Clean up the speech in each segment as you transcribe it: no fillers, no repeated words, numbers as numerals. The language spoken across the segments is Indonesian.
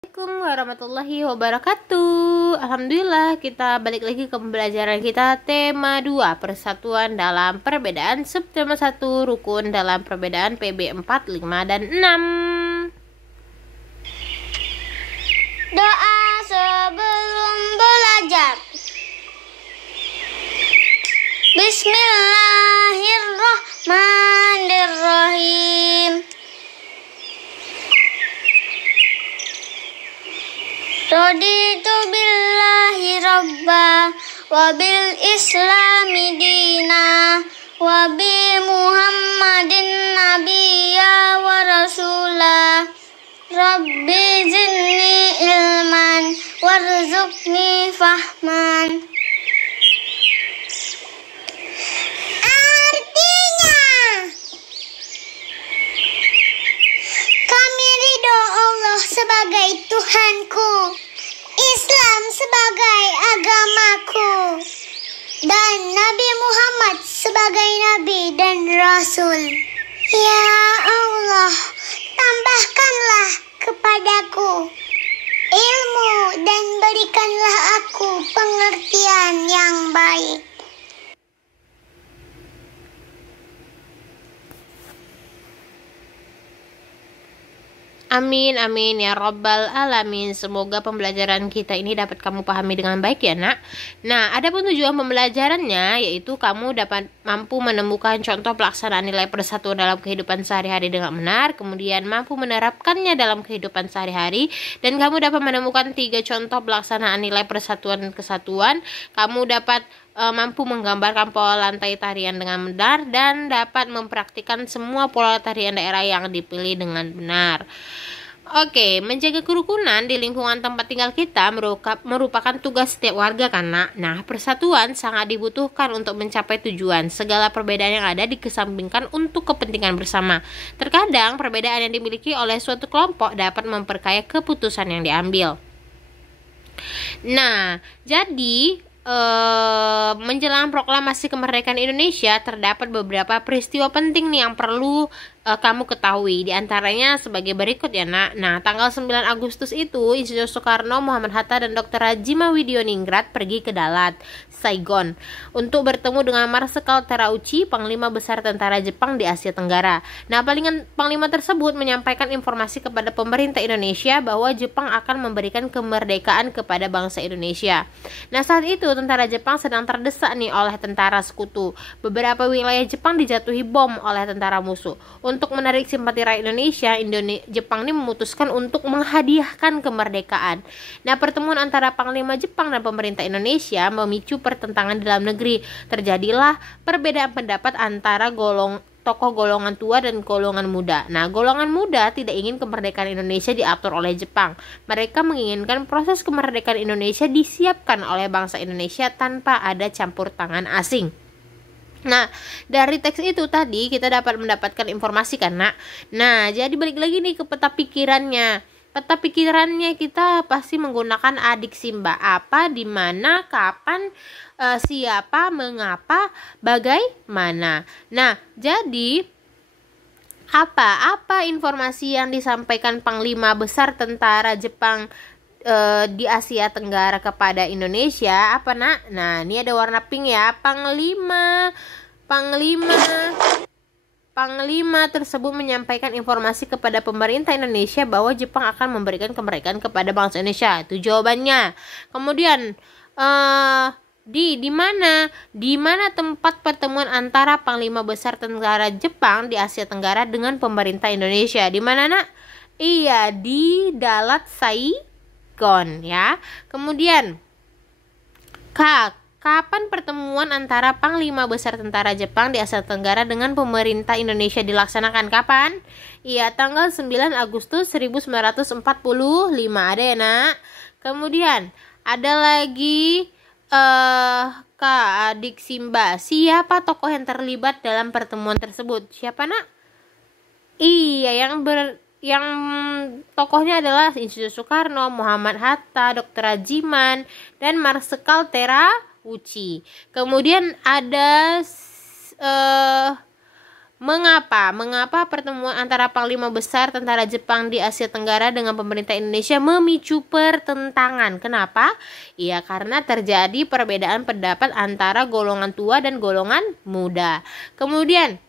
Assalamualaikum warahmatullahi wabarakatuh. Alhamdulillah kita balik lagi ke pembelajaran kita tema 2 persatuan dalam perbedaan, subtema 1 rukun dalam perbedaan PB 4, 5, dan 6. Doa sebelum belajar. Bismillahirrahmanirrahim. Raditu billahi rabba wa bil islami dina wa bi muhammadin nabiyya wa rasula. Rabbi zidni ilman warzuqni fahman. Artinya, kami ridho Allah sebagai Tuhanku, Islam sebagai agamaku, dan Nabi Muhammad sebagai Nabi dan Rasul. Ya Allah, tambahkanlah kepadaku ilmu dan berikanlah aku pengertian yang baik. Amin amin ya robbal alamin. Semoga pembelajaran kita ini dapat kamu pahami dengan baik ya nak. Nah, adapun tujuan pembelajarannya yaitu kamu dapat mampu menemukan contoh pelaksanaan nilai persatuan dalam kehidupan sehari-hari dengan benar, kemudian mampu menerapkannya dalam kehidupan sehari-hari, dan kamu dapat menemukan 3 contoh pelaksanaan nilai persatuan dan kesatuan. Kamu dapat mampu menggambarkan pola lantai tarian dengan benar dan dapat mempraktikkan semua pola tarian daerah yang dipilih dengan benar. Oke, menjaga kerukunan di lingkungan tempat tinggal kita merupakan tugas setiap warga karena persatuan sangat dibutuhkan untuk mencapai tujuan. Segala perbedaan yang ada dikesampingkan untuk kepentingan bersama. Terkadang perbedaan yang dimiliki oleh suatu kelompok dapat memperkaya keputusan yang diambil. Nah, jadi menjelang proklamasi kemerdekaan Indonesia terdapat beberapa peristiwa penting nih yang perlu kamu ketahui. Di antaranya sebagai berikut ya nak. Nah, tanggal 9 Agustus itu Insinyur Soekarno, Muhammad Hatta, dan Dr. Hajime Widyoningrat pergi ke Dalat, Saigon untuk bertemu dengan Marsekal Terauchi, Panglima Besar Tentara Jepang di Asia Tenggara. Nah, Panglima tersebut menyampaikan informasi kepada pemerintah Indonesia bahwa Jepang akan memberikan kemerdekaan kepada bangsa Indonesia. Nah, saat itu tentara Jepang sedang terdesak nih oleh tentara sekutu. Beberapa wilayah Jepang dijatuhi bom oleh tentara musuh. Untuk menarik simpati rakyat Indonesia, Jepang ini memutuskan untuk menghadiahkan kemerdekaan. Nah, pertemuan antara Panglima Jepang dan pemerintah Indonesia memicu pertentangan dalam negeri. Terjadilah perbedaan pendapat antara tokoh golongan tua dan golongan muda. Nah, golongan muda tidak ingin kemerdekaan Indonesia diatur oleh Jepang. Mereka menginginkan proses kemerdekaan Indonesia disiapkan oleh bangsa Indonesia tanpa ada campur tangan asing. Nah, dari teks itu tadi kita dapat mendapatkan informasi kan nak. Nah, jadi balik lagi nih ke peta pikirannya. Peta pikirannya kita pasti menggunakan adik simba. Apa, di mana, kapan, siapa, mengapa, bagaimana. Nah, jadi apa informasi yang disampaikan Panglima Besar Tentara Jepang di Asia Tenggara kepada Indonesia apa nak? Nah, ini ada warna pink ya. Panglima tersebut menyampaikan informasi kepada pemerintah Indonesia bahwa Jepang akan memberikan kemerdekaan kepada bangsa Indonesia. Itu jawabannya. Kemudian di mana tempat pertemuan antara Panglima Besar Tentara Jepang di Asia Tenggara dengan pemerintah Indonesia? Di mana nak? Iya, di Dalat Saigon ya. Kemudian kapan pertemuan antara Panglima Besar Tentara Jepang di Asia Tenggara dengan pemerintah Indonesia dilaksanakan? Kapan? Iya, tanggal 9 Agustus 1945. Ada ya nak. Kemudian ada lagi Kak Adik Simba. Siapa tokoh yang terlibat dalam pertemuan tersebut? Siapa nak? Iya, yang tokohnya adalah Insinyur Soekarno, Muhammad Hatta, Dr. Hajiman, dan Marsekal Terauchi. Kemudian ada Mengapa? Mengapa pertemuan antara Panglima Besar Tentara Jepang di Asia Tenggara dengan pemerintah Indonesia memicu pertentangan? Kenapa? Ya, karena terjadi perbedaan pendapat antara golongan tua dan golongan muda. Kemudian,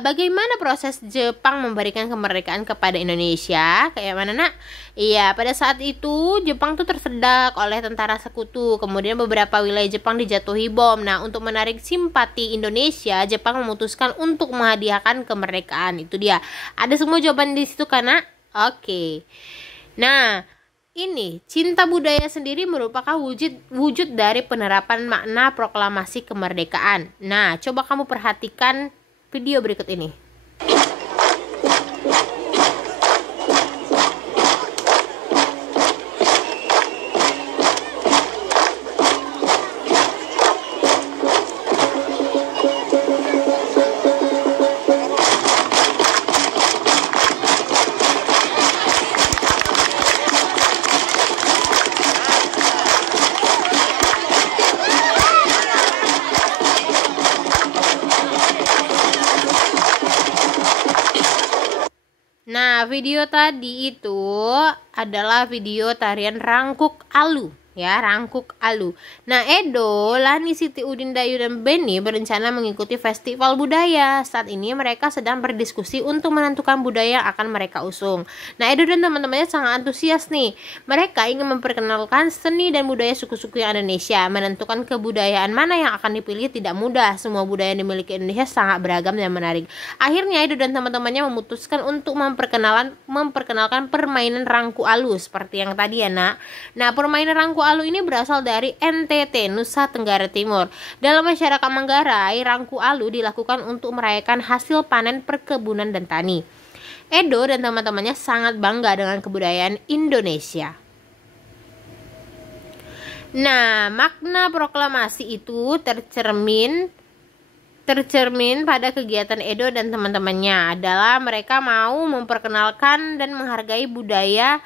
bagaimana proses Jepang memberikan kemerdekaan kepada Indonesia? Kayak mana, Nak? Iya, pada saat itu Jepang tuh tersedak oleh tentara sekutu. Kemudian beberapa wilayah Jepang dijatuhi bom. Nah, untuk menarik simpati Indonesia, Jepang memutuskan untuk menghadiahkan kemerdekaan. Itu dia. Ada semua jawaban di situ kan, Nak? Oke. Nah, ini cinta budaya sendiri merupakan wujud dari penerapan makna proklamasi kemerdekaan. Nah, coba kamu perhatikan video berikut ini. Nah, video tadi itu adalah video tarian Rangkuk Alu. Ya, Rangkuk Alu. Nah, Edo, Lani, Siti, Udin, Dayu, dan Beni berencana mengikuti festival budaya. Saat ini mereka sedang berdiskusi untuk menentukan budaya yang akan mereka usung. Nah, Edo dan teman-temannya sangat antusias nih. Mereka ingin memperkenalkan seni dan budaya suku-suku yang Indonesia. Menentukan kebudayaan mana yang akan dipilih tidak mudah. Semua budaya yang dimiliki Indonesia sangat beragam dan menarik. Akhirnya, Edo dan teman-temannya memutuskan untuk memperkenalkan permainan Rangkuk Alu seperti yang tadi ya, Nak. Nah, permainan Rangkuk Alu ini berasal dari NTT, Nusa Tenggara Timur. Dalam masyarakat Manggarai, Rangkuk Alu dilakukan untuk merayakan hasil panen perkebunan dan tani. Edo dan teman-temannya sangat bangga dengan kebudayaan Indonesia. Nah, makna proklamasi itu tercermin pada kegiatan Edo dan teman-temannya adalah mereka mau memperkenalkan dan menghargai budaya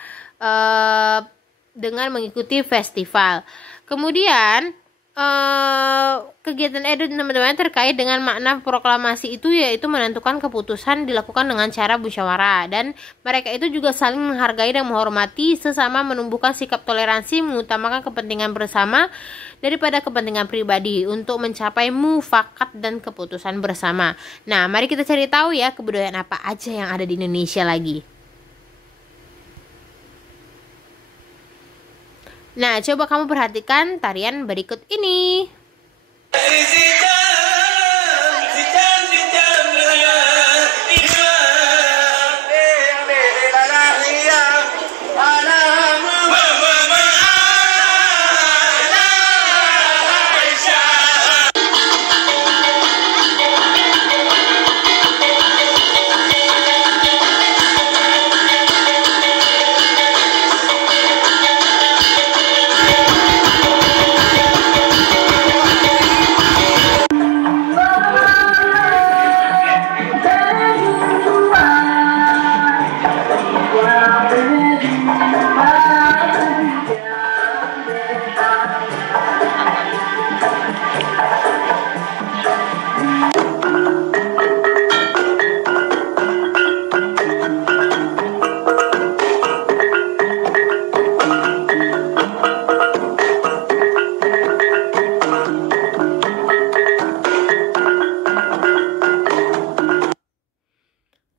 dengan mengikuti festival. Kemudian kegiatan Edo dan teman-teman terkait dengan makna proklamasi itu yaitu menentukan keputusan dilakukan dengan cara musyawarah, dan mereka itu juga saling menghargai dan menghormati sesama, menumbuhkan sikap toleransi, mengutamakan kepentingan bersama daripada kepentingan pribadi untuk mencapai mufakat dan keputusan bersama. Nah, mari kita cari tahu ya kebudayaan apa aja yang ada di Indonesia lagi. Nah, coba kamu perhatikan tarian berikut ini.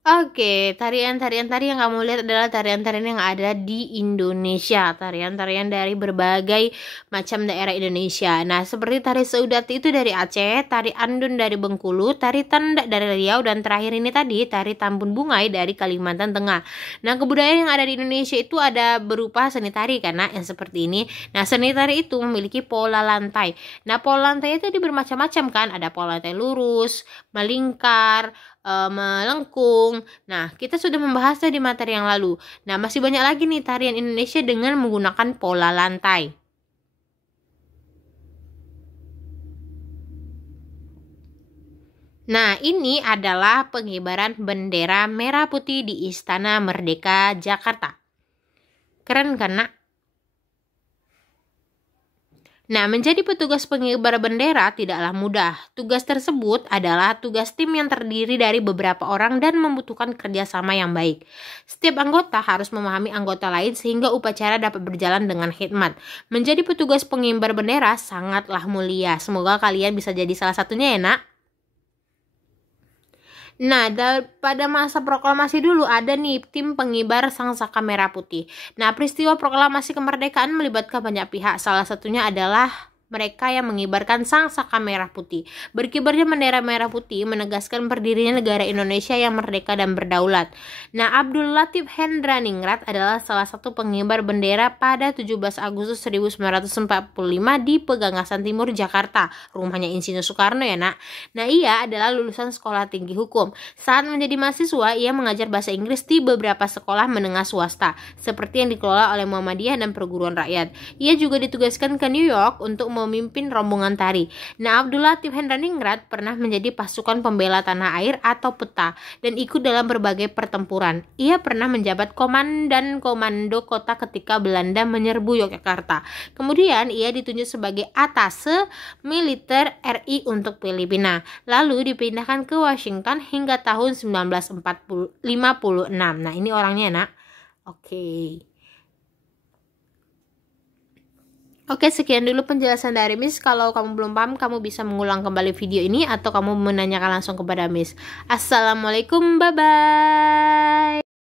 Oke, tarian-tarian tadi yang kamu lihat adalah tarian-tarian yang ada di Indonesia. Tarian-tarian dari berbagai macam daerah Indonesia. Nah, seperti tari Seudati itu dari Aceh, tari Andun dari Bengkulu, tari Tendak dari Riau, dan terakhir ini tadi tari Tambun Bungai dari Kalimantan Tengah. Nah, kebudayaan yang ada di Indonesia itu ada berupa seni tari karena yang seperti ini. Nah, seni tari itu memiliki pola lantai. Nah, pola lantai itu bermacam-macam kan. Ada pola lantai lurus, melingkar, melengkung. Nah, kita sudah membahasnya di materi yang lalu. Nah, masih banyak lagi nih tarian Indonesia dengan menggunakan pola lantai. Nah, ini adalah pengibaran bendera merah putih di Istana Merdeka Jakarta. Keren kan, Nak? Nah, menjadi petugas pengibar bendera tidaklah mudah. Tugas tersebut adalah tugas tim yang terdiri dari beberapa orang dan membutuhkan kerjasama yang baik. Setiap anggota harus memahami anggota lain sehingga upacara dapat berjalan dengan hikmat. Menjadi petugas pengibar bendera sangatlah mulia. Semoga kalian bisa jadi salah satunya ya, nak. Nah, pada masa proklamasi dulu ada nih tim pengibar Sang Saka Merah Putih. Nah, peristiwa proklamasi kemerdekaan melibatkan banyak pihak. Salah satunya adalah mereka yang mengibarkan Sang Saka Merah Putih. Berkibarnya bendera merah putih menegaskan berdirinya negara Indonesia yang merdeka dan berdaulat. Nah, Abdul Latif Hendraningrat adalah salah satu pengibar bendera pada 17 Agustus 1945 di Pegangsaan Timur, Jakarta. Rumahnya Insinyur Soekarno ya, nak. Nah, ia adalah lulusan sekolah tinggi hukum. Saat menjadi mahasiswa, ia mengajar bahasa Inggris di beberapa sekolah menengah swasta, seperti yang dikelola oleh Muhammadiyah dan perguruan rakyat. Ia juga ditugaskan ke New York untuk memimpin rombongan tari. Nah, Abdul Latif Hendraningrat pernah menjadi pasukan pembela tanah air atau PETA dan ikut dalam berbagai pertempuran. Ia pernah menjabat komandan komando kota ketika Belanda menyerbu Yogyakarta. Kemudian ia ditunjuk sebagai atase militer RI untuk Filipina. Lalu dipindahkan ke Washington hingga tahun 1956. Nah, ini orangnya, nak. Oke, sekian dulu penjelasan dari Miss. Kalau kamu belum paham, kamu bisa mengulang kembali video ini atau kamu menanyakan langsung kepada Miss. Assalamualaikum, bye-bye.